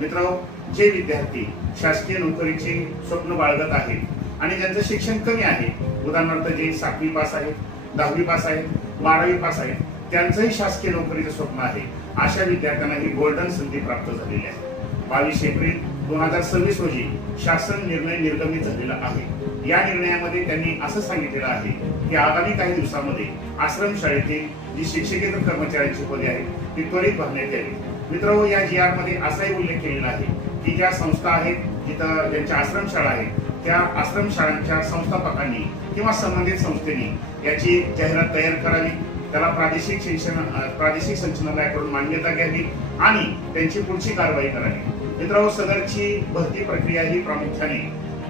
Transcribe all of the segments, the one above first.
मित्रांनो, जे विद्यार्थी शासकीय नोकरीचे स्वप्न बाळगत आहेत आणि ज्यांचं शिक्षण कमी आहे, उदाहरणार्थ जे 7वी पास आहेत, 10वी पास आहेत, 12वी पास आहेत, त्यांचंही शासकीय नोकरीचं स्वप्न आहे, अशा विद्यार्थ्यांना ही गोल्डन संधी प्राप्त झालेली आहे। 22 एप्रिल 2026 रोजी शासन निर्णय निर्गमित झालेला आहे। या निर्णयामध्ये त्यांनी असं सांगितलेलं आहे की आगामी काही दिवसांमध्ये आश्रमशाळेतील जी शिक्षकेतर कर्मचाऱ्यांची पदे आहेत ती त्वरित भरण्यात यावी। मित्रांनो, या GR मध्ये असाही उल्लेख केलेला आहे की ज्या संस्था आहेत जिथं ज्यांच्या आश्रमशाळा आहेत त्या आश्रमशाळांच्या संस्थापकांनी किंवा संबंधित संस्थेने याची जाहिरात तयार करावी, त्याला प्रादेशिक संचालनालयाकडून मान्यता घ्यावी आणि त्यांची पुढची कारवाई करावी। मित्रांनो, सदरची भरती प्रक्रिया ही प्रामुख्याने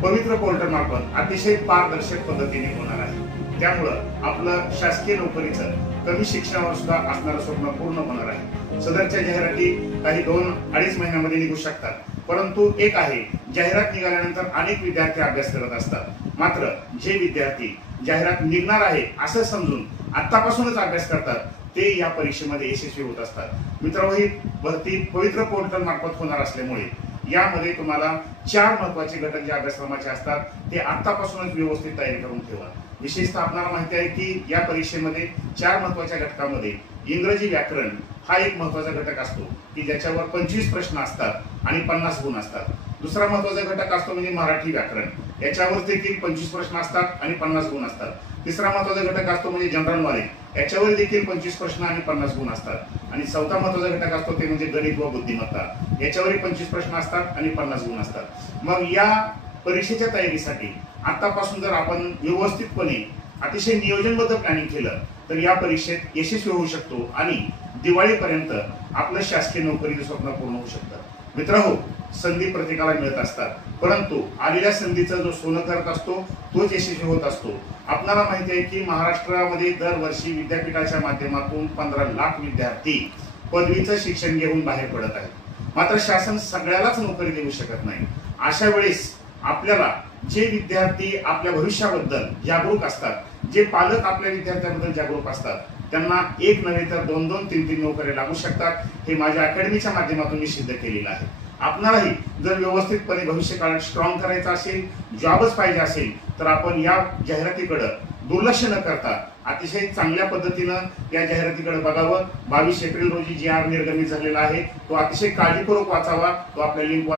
पवित्र पोर्टल मार्फत अतिशय पारदर्शक पद्धतीने होणार आहे। त्यामुळं आपलं शासकीय नोकरीचं कमी शिक्षणावर सुद्धा असणारं स्वप्न पूर्ण होणार आहे। सदरच्या जाहिराती काही 2-2.5 महिन्यामध्ये निघू शकतात, परंतु एक आहे, जाहिरात निघाल्यानंतर अनेक विद्यार्थी अभ्यास करत असतात। मात्र जे विद्यार्थी जाहिरात निघणार आहे असं समजून आतापासूनच अभ्यास करतात ते या परीक्षेमध्ये यशस्वी होत असतात। मित्रांनो, ही भरती पवित्र पोर्टल मार्फत होणार असल्यामुळे यामध्ये तुम्हाला 4 महत्त्वाचे घटक जे अभ्यासक्रमाचे असतात ते आतापासूनच व्यवस्थित तयारी करून ठेवा। विशेषतः आपल्याला माहिती आहे की या परीक्षेमध्ये 4 महत्त्वाच्या घटकामध्ये इंग्रजी व्याकरण हा एक महत्त्वाचा घटक असतो की ज्याच्यावर 25 प्रश्न असतात आणि 50 गुण असतात। दुसरा महत्त्वाचा घटक असतो म्हणजे मराठी व्याकरण, याच्यावर देखील 25 प्रश्न असतात आणि 50 गुण असतात। तिसरा महत्त्वाचा घटक असतो म्हणजे जनरल नॉलेज, याच्यावर देखील 25 प्रश्न आणि 50 गुण असतात। आणि चौथा महत्त्वाचा घटक असतो ते म्हणजे गणित व बुद्धिमत्ता, याच्यावरही 25 प्रश्न असतात आणि 50 गुण असतात। मग या परीक्षेच्या तयारीसाठी आतापासून जर आपण व्यवस्थितपणे अतिशय नियोजनबद्ध प्लॅनिंग केलं तर या परीक्षेत यशस्वी होऊ शकतो आणि दिवाळीपर्यंत आपलं शासकीय नोकरीचं स्वप्न पूर्ण होऊ शकतं। मित्रांनो, संधी प्रत्येकाला मिळत असतात, परंतु आलेल्या संधीचा जो सोनं करत असतो तोच यशस्वी होत असतो। आपल्याला माहिती आहे की महाराष्ट्रामध्ये दरवर्षी विद्यापीठाच्या माध्यमातून 15 लाख विद्यार्थी पदवीचं शिक्षण घेऊन बाहेर पडत आहेत। मात्र शासन सगळ्यालाच नोकरी देऊ शकत नाही। अशा वेळेस आपल्याला जे विद्यार्थी आपल्या भविष्याबद्दल जागरूक असतात, जे पालक आपल्या विद्यार्थ्यांबद्दल जागरूक असतात, त्यांना एक नव्हे तर 2-2, 3-3 नोकऱ्या लागू शकतात। हे माझ्या अकॅडमीच्या माध्यमातून मी सिद्ध केलेलं आहे। आपणालाही जर व्यवस्थितपणे भविष्य काळात स्ट्रॉंग करायचं असेल, जॉबच पाहिजे असेल, तर आपण या जाहिरातीकडे दुर्लक्ष न करता अतिशय चांगल्या पद्धतीनं या जाहिरातीकडे बघावं। 22 एप्रिल रोजी GR निर्गमित झालेला आहे, तो अतिशय काळजीपूर्वक वाचावा। तो आपल्या लिंक